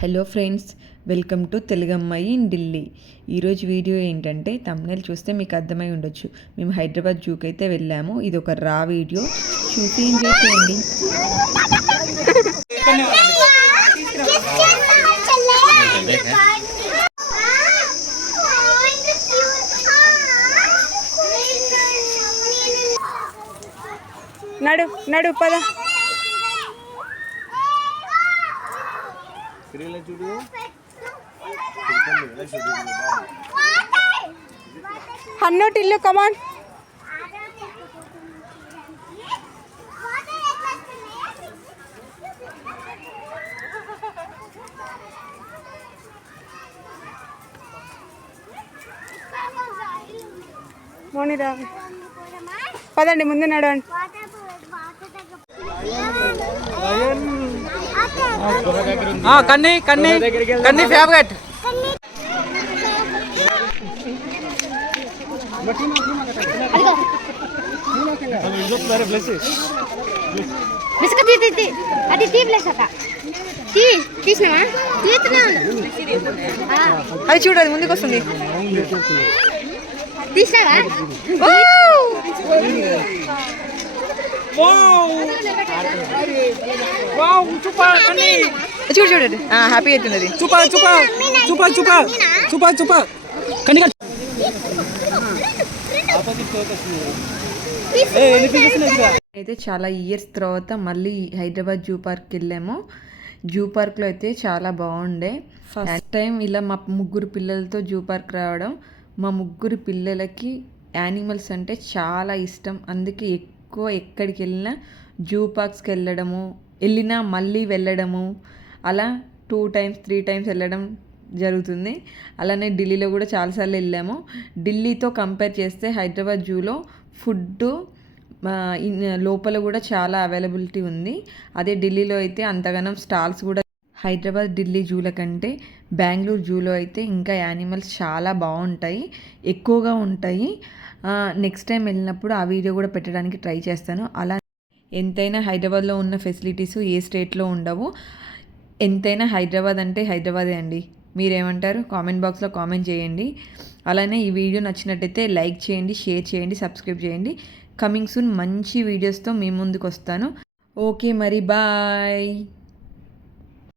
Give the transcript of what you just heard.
Hello friends, welcome to తెలుగమ్మాయి in Delhi. ఈరోజు వీడియో ఏంటంటే థంబ్నెయిల్ చూస్తే మీకు అర్థమై ఉండొచ్చు. మేము హైదరాబాద్ జూకి అయితే వెళ్ళాము. ఇది ఒక రా వీడియో, చూసి ఎంజాయ్ చేయండి. నడు నడు పద. హన్నోటి ఇల్లు కమాన్. మోనిరా పదండి, ముందు నడవండి. కన్నీ కన్నీ కన్నీ ఫేవరెట్. అది చూడు, అది ముందుకు వస్తుంది. చూడు చూడండి, హ్యాపీ అవుతుంది అది. చూపా చూపా చూపా చూపా చూపా చూపా కన్నీ అయితే చాలా ఇయర్స్ తర్వాత మళ్ళీ హైదరాబాద్ జూ పార్క్కి వెళ్ళాము. జూ పార్క్లో అయితే చాలా బాగుండే. ఫస్ట్ టైం ఇలా మా ముగ్గురు పిల్లలతో జూ పార్క్ రావడం. మా ముగ్గురు పిల్లలకి యానిమల్స్ అంటే చాలా ఇష్టం. అందుకే ఎక్కువ ఎక్కడికి వెళ్ళినా జూ పార్క్స్కి వెళ్ళినా మళ్ళీ వెళ్ళడము, అలా 2 times 3 times వెళ్ళడం జరుగుతుంది. అలానే ఢిల్లీలో కూడా చాలాసార్లు వెళ్ళాము. ఢిల్లీతో కంపేర్ చేస్తే హైదరాబాద్ జూలో ఫుడ్ లోపల కూడా చాలా అవైలబిలిటీ ఉంది. అదే ఢిల్లీలో అయితే అంతగానం స్టాల్స్ కూడా. హైదరాబాద్ ఢిల్లీ జూల కంటే బెంగళూరు జూలో అయితే ఇంకా యానిమల్స్ చాలా బాగుంటాయి, ఎక్కువగా ఉంటాయి. నెక్స్ట్ టైం వెళ్ళినప్పుడు ఆ వీడియో కూడా పెట్టడానికి ట్రై చేస్తాను. అలా ఎంతైనా హైదరాబాద్లో ఉన్న ఫెసిలిటీస్ ఏ స్టేట్లో ఉండవు. ఎంతైనా హైదరాబాద్ అంటే హైదరాబాదే అండి. మీరేమంటారు? కామెంట్ బాక్స్లో కామెంట్ చేయండి. అలానే ఈ వీడియో నచ్చినట్టయితే లైక్ చేయండి, షేర్ చేయండి, సబ్స్క్రైబ్ చేయండి. కమింగ్ సూన్ మంచి వీడియోస్తో మీ ముందుకు వస్తాను. ఓకే మరి, బాయ్.